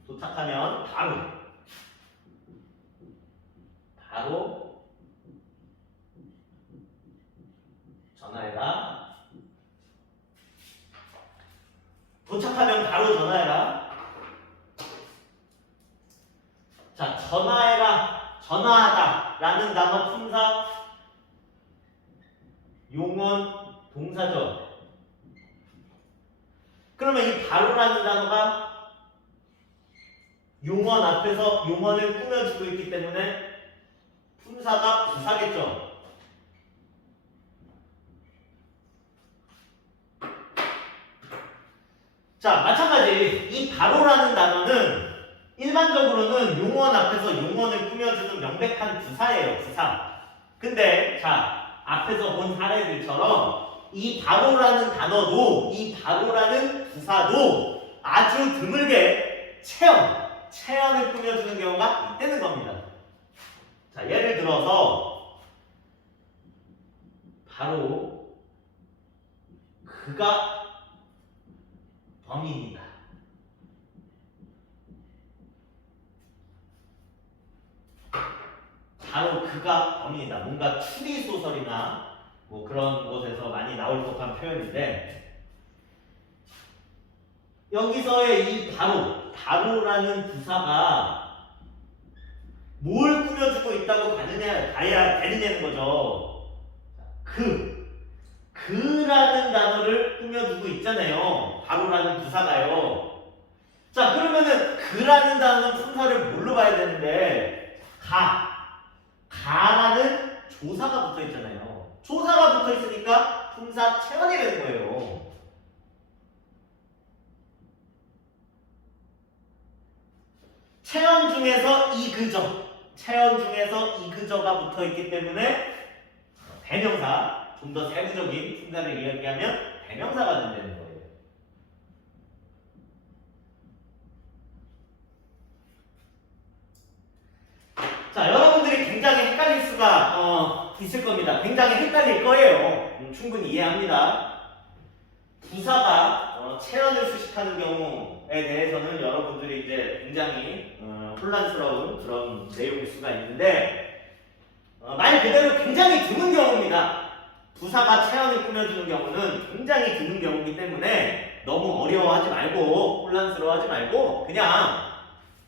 도착하면 바로 전화해라. 도착하면 바로 전화해라. 자, 전화하다 라는 단어 품사 용언 동사죠. 그러면 이 바로라는 단어가 용언 앞에서 용언을 꾸며주고 있기 때문에 품사가 부사겠죠. 자, 마찬가지 이 바로라는 단어는 일반적으로는 용언 앞에서 용언을 꾸며주는 명백한 부사예요. 부사. 근데 자, 앞에서 본 사례들처럼 이 바로라는 단어도, 이 바로라는 부사도 아주 드물게 체언을 꾸며주는 경우가 있다는 겁니다. 자, 예를 들어서 바로 그가 범인이다. 바로 그가 범인이다. 뭔가 추리 소설이나 뭐 그런 곳에서 많이 나올 법한 표현인데 여기서의 이 바로라는 부사가 뭘 꾸며주고 있다고 가야 되느냐는 거죠. 그라는 단어를 꾸며주고 있잖아요. 바로라는 부사가요. 자, 그러면은 그라는 단어는 품사를 뭘로 봐야 되는데 가라는 조사가 붙어 있잖아요. 조사가 붙어 있으니까 품사 체언이 되는 거예요. 체언 중에서 이그저가 붙어 있기 때문에 대명사, 좀 더 세부적인 품사를 이야기하면 대명사가 된다는 거예요. 자, 여러분들이 굉장히 헷갈릴 수가 있을 겁니다. 굉장히 헷갈릴 거예요. 충분히 이해합니다. 부사가 체언을 수식하는 경우에 대해서는 여러분들이 이제 굉장히 혼란스러운 그런 내용일 수가 있는데 말 그대로 굉장히 드문 경우입니다. 부사가 체언을 꾸며주는 경우는 굉장히 드문 경우이기 때문에 너무 어려워하지 말고 혼란스러워하지 말고 그냥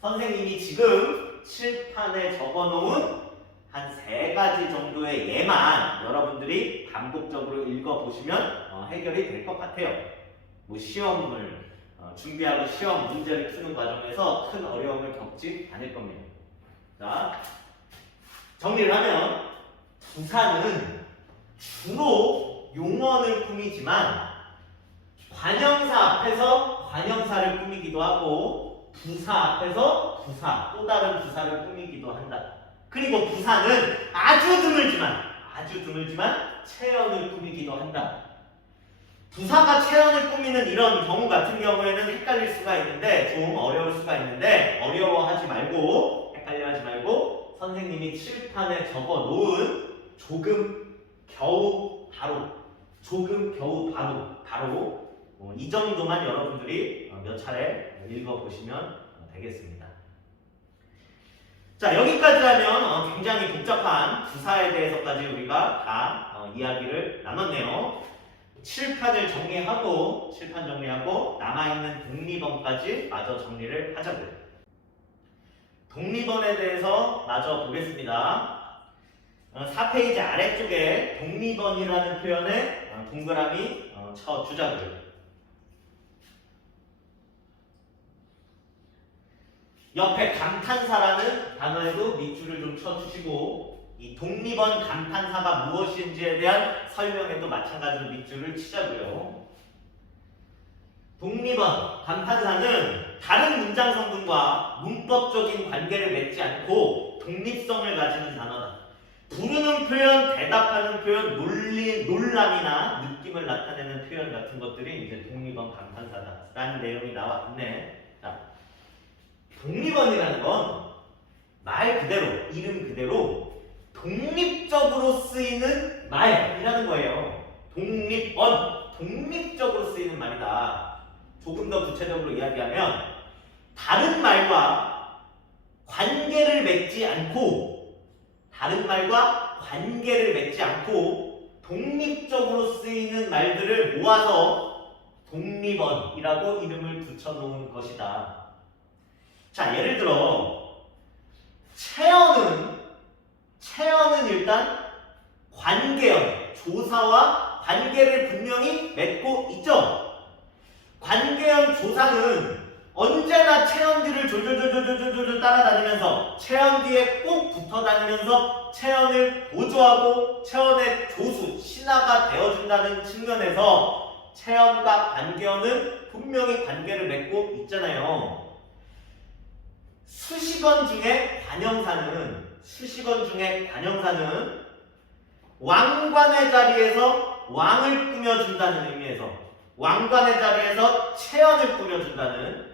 선생님이 지금 칠판에 적어놓은 한 3가지 정도의 예만 여러분들이 반복적으로 읽어보시면 해결이 될 것 같아요. 뭐 시험을 준비하고 시험 문제를 푸는 과정에서 큰 어려움을 겪지 않을 겁니다. 자, 정리를 하면 부사는 주로 용언을 꾸미지만 관형사 앞에서 관형사를 꾸미기도 하고 부사 앞에서 또 다른 부사를 꾸미기도 한다. 그리고 부사는 아주 드물지만 체언을 꾸미기도 한다. 부사가 체언을 꾸미는 이런 경우 같은 경우에는 헷갈릴 수가 있는데 좀 어려울 수가 있는데 어려워하지 말고 헷갈려하지 말고 선생님이 칠판에 적어 놓은 조금 겨우 바로 이 정도만 여러분들이 몇 차례 읽어보시면 되겠습니다. 자, 여기까지 하면 굉장히 복잡한 부사에 대해서까지 우리가 다 이야기를 나눴네요. 칠판 정리하고 남아있는 독립어까지 마저 정리를 하자고요. 독립어에 대해서 마저 보겠습니다. 4페이지 아래쪽에 독립어이라는 표현에 동그라미 쳐주자고요. 옆에 감탄사라는 단어에도 밑줄을 좀 쳐주시고 이 독립언 감탄사가 무엇인지에 대한 설명에도 마찬가지로 밑줄을 치자고요. 독립언 감탄사는 다른 문장 성분과 문법적인 관계를 맺지 않고 독립성을 가지는 단어다. 부르는 표현, 대답하는 표현, 논란이나 느낌을 나타내는 표현 같은 것들이 이제 독립언 감탄사다라는 내용이 나와 있네. 자, 독립언이라는 건 말 그대로, 이름 그대로 독립적으로 쓰이는 말이라는 거예요. 독립적으로 쓰이는 말이다. 조금 더 구체적으로 이야기하면 다른 말과 관계를 맺지 않고 독립적으로 쓰이는 말들을 모아서 독립언이라고 이름을 붙여놓은 것이다. 자, 예를 들어 체언은 일단 관계언, 조사와 관계를 분명히 맺고 있죠. 관계언 조사는 언제나 체언 뒤를 졸졸 따라다니면서 체언 뒤에 꼭 붙어다니면서 체언을 보조하고 체언의 조수, 신하가 되어준다는 측면에서 체언과 관계언은 분명히 관계를 맺고 있잖아요. 수식어 중에 관형사는 왕관의 자리에서 왕을 꾸며준다는 의미에서 왕관의 자리에서 체언을 꾸며준다는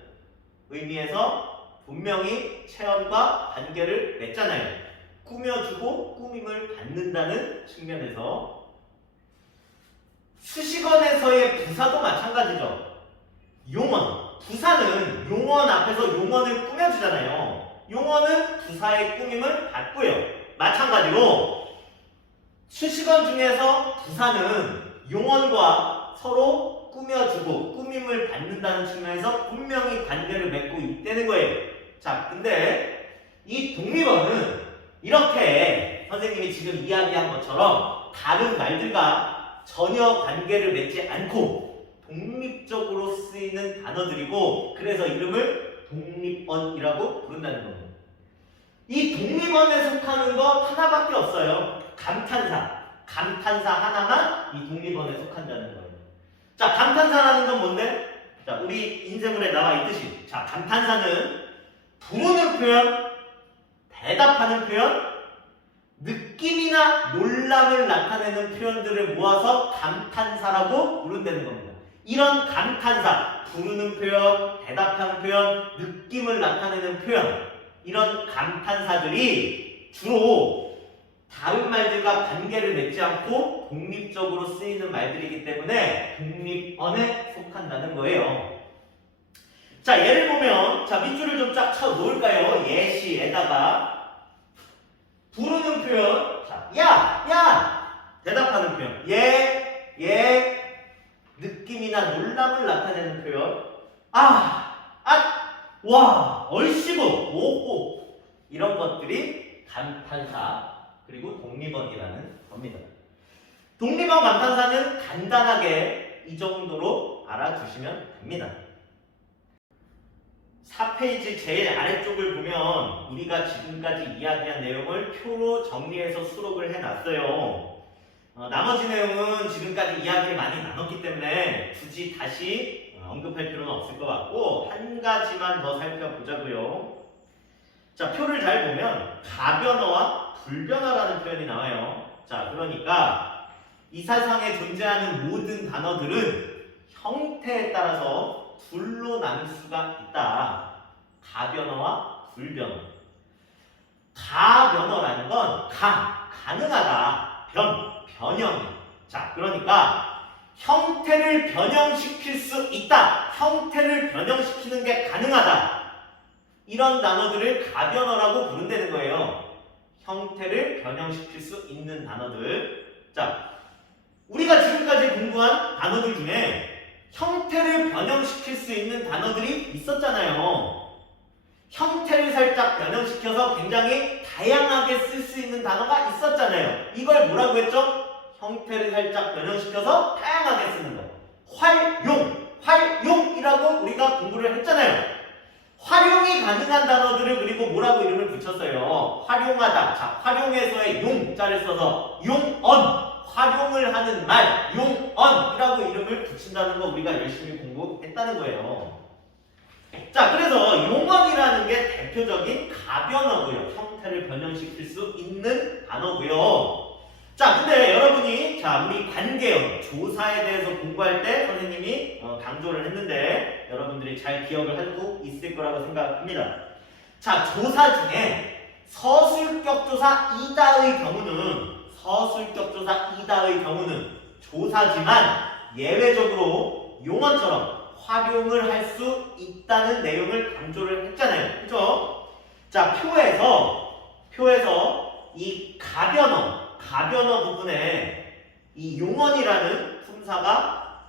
의미에서 분명히 체언과 관계를 맺잖아요. 꾸며주고 꾸밈을 받는다는 측면에서 수식원에서의 부사도 마찬가지죠. 용언. 부사는 용언 앞에서 용언을 꾸며주잖아요. 용언은 부사의 꾸밈을 받고요. 마찬가지로 수식원 중에서 부사는 용언과 서로 꾸며주고 꾸밈을 받는다는 측면에서 분명히 관계를 맺고 있다는 거예요. 자, 근데 이 독립어는 이렇게 선생님이 지금 이야기한 것처럼 다른 말들과 전혀 관계를 맺지 않고 독립적으로 쓰이는 단어들이고, 그래서 이름을 독립언이라고 부른다는 겁니다. 이 독립언에 속하는 거 하나밖에 없어요. 감탄사. 감탄사 하나만 이 독립언에 속한다는 거예요. 자, 감탄사라는 건 뭔데? 자, 우리 인쇄물에 나와 있듯이, 자, 감탄사는 부르는 표현, 대답하는 표현, 느낌이나 놀람을 나타내는 표현들을 모아서 감탄사라고 부른다는 겁니다. 이런 감탄사, 부르는 표현, 대답하는 표현, 느낌을 나타내는 표현, 이런 감탄사들이 주로 다른 말들과 관계를 맺지 않고 독립적으로 쓰이는 말들이기 때문에 독립언에 속한다는 거예요. 자, 예를 보면, 자, 밑줄을 좀 쫙 쳐 놓을까요? 예시에다가 부르는 표현, 자, 야, 야, 대답하는 표현, 예, 느낌이나 놀람을 나타내는 표현, 와, 얼씨구, 오호, 이런 것들이 감탄사 그리고 독립언이라는 겁니다. 독립언 감탄사는 간단하게 이 정도로 알아두시면 됩니다. 4페이지 제일 아래쪽을 보면 우리가 지금까지 이야기한 내용을 표로 정리해서 수록을 해놨어요. 나머지 내용은 지금까지 이야기를 많이 나눴기 때문에 굳이 다시 언급할 필요는 없을 것 같고, 한 가지만 더 살펴보자고요. 자, 표를 잘 보면 가변어와 불변어라는 표현이 나와요. 자, 그러니까 이 세상에 존재하는 모든 단어들은 형태에 따라서 둘로 나눌 수가 있다. 가변어와 불변어. 가변어라는 건 가능하다. 변형. 자, 그러니까 형태를 변형시킬 수 있다. 형태를 변형시키는 게 가능하다. 이런 단어들을 가변어라고 부른다는 거예요. 형태를 변형시킬 수 있는 단어들. 자, 우리가 지금까지 공부한 단어들 중에 형태를 변형시킬 수 있는 단어들이 있었잖아요. 형태를 살짝 변형시켜서 굉장히 다양하게 쓸 수 있는 단어가 있었잖아요. 이걸 뭐라고 했죠? 형태를 살짝 변형시켜서 다양하게 쓰는 거. 활용이라고 우리가 공부를 했잖아요. 활용이 가능한 단어들을 그리고 뭐라고 이름을 붙였어요? 활용하다. 자, 활용에서의 용자를 써서 용언. 활용을 하는 말, 용언이라고 이름을 붙인다는 거 우리가 열심히 공부했다는 거예요. 자, 그래서 용언이라는 게 대표적인 가변어고요. 형태를 변형시킬 수 있는 단어고요. 자, 근데 여러분이 우리 관계형, 조사에 대해서 공부할 때 선생님이 강조를 했는데 여러분들이 잘 기억을 하고 있을 거라고 생각합니다. 자, 조사 중에 서술격 조사 이다의 경우는 조사지만 예외적으로 용언처럼 활용을 할 수 있다는 내용을 강조를 했잖아요. 그죠? 자, 표에서 이 가변어 부분에 이 용언이라는 품사가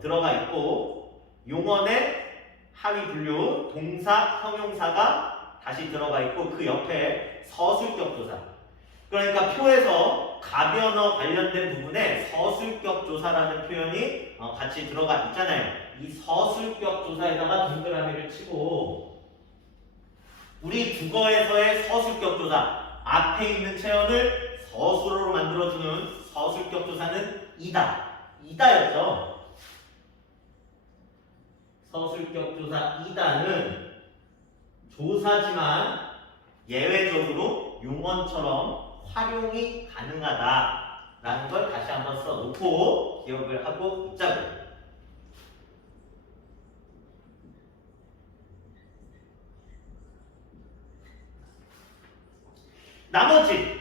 들어가 있고, 용언의 하위 분류 동사, 형용사가 다시 들어가 있고, 그 옆에 서술격 조사. 그러니까 표에서 가변어 관련된 부분에 서술격 조사라는 표현이 같이 들어가 있잖아요. 이 서술격 조사에다가 동그라미를 치고, 우리 국어에서의 서술격 조사, 앞에 있는 체언을 서술어로 만들어주는 서술격 조사는 이다였죠. 서술격 조사 이다는 조사지만 예외적으로 용언처럼 활용이 가능하다라는 걸 다시 한번 써놓고 기억을 하고 있자고요. 나머지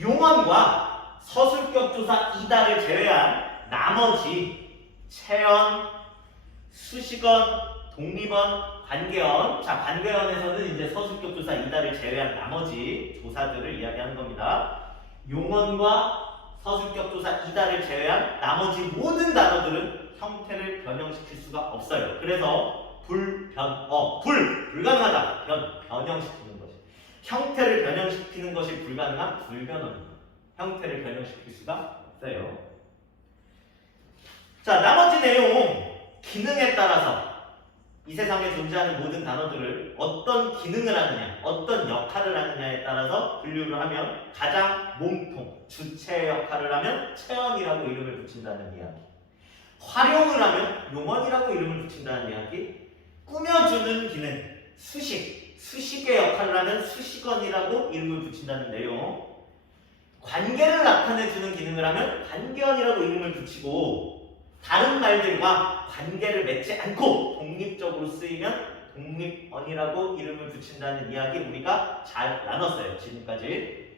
용언과 서술격 조사 이다를 제외한 나머지 체언, 수식언, 독립언, 관계언. 자, 관계언에서는 이제 서술격 조사 이다를 제외한 나머지 조사들을 이야기하는 겁니다. 용언과 서술격 조사 이다를 제외한 나머지 모든 단어들은 형태를 변형시킬 수가 없어요. 그래서 불가능하다. 변형시키는 것이. 형태를 변형시키는 것이 불가능한 불변언입니다. 형태를 변형시킬 수가 없어요. 자, 나머지 내용, 기능에 따라서 이 세상에 존재하는 모든 단어들을 어떤 기능을 하느냐, 어떤 역할을 하느냐에 따라서 분류를 하면 가장 몸통, 주체의 역할을 하면 체언이라고 이름을 붙인다는 이야기, 활용을 하면 용언이라고 이름을 붙인다는 이야기, 꾸며주는 기능, 수식의 역할을 하면 수식언이라고 이름을 붙인다는 내용, 관계를 나타내주는 기능을 하면 관계언이라고 이름을 붙이고, 다른 말들과 관계를 맺지 않고 독립적으로 쓰이면 독립언이라고 이름을 붙인다는 이야기 우리가 잘 나눴어요. 지금까지.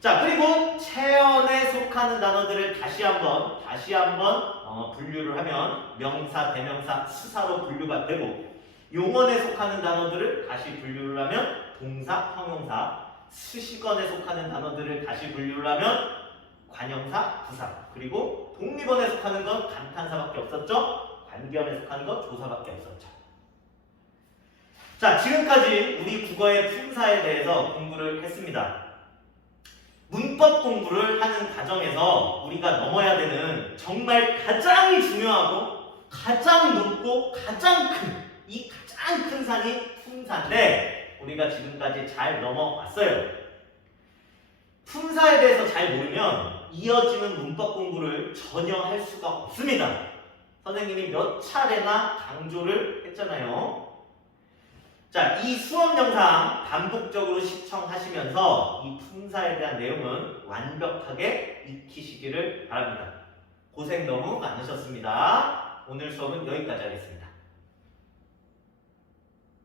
자, 그리고 체언에 속하는 단어들을 다시 한번 분류를 하면 명사, 대명사, 수사로 분류가 되고, 용언에 속하는 단어들을 다시 분류를 하면 동사, 형용사, 수식언에 속하는 단어들을 다시 분류를 하면 관형사, 부사, 그리고 독립언에 속하는 건 감탄사밖에 없었죠. 관계언에 속하는 건 조사밖에 없었죠. 자, 지금까지 우리 국어의 품사에 대해서 공부를 했습니다. 문법 공부를 하는 과정에서 우리가 넘어야 되는 정말 가장 중요하고 가장 높고 가장 큰 산이 품사인데 우리가 지금까지 잘 넘어왔어요. 품사에 대해서 잘 모르면 이어지는 문법 공부를 전혀 할 수가 없습니다. 선생님이 몇 차례나 강조를 했잖아요. 자, 이 수업 영상 반복적으로 시청하시면서 이 품사에 대한 내용은 완벽하게 익히시기를 바랍니다. 고생 너무 많으셨습니다. 오늘 수업은 여기까지 하겠습니다.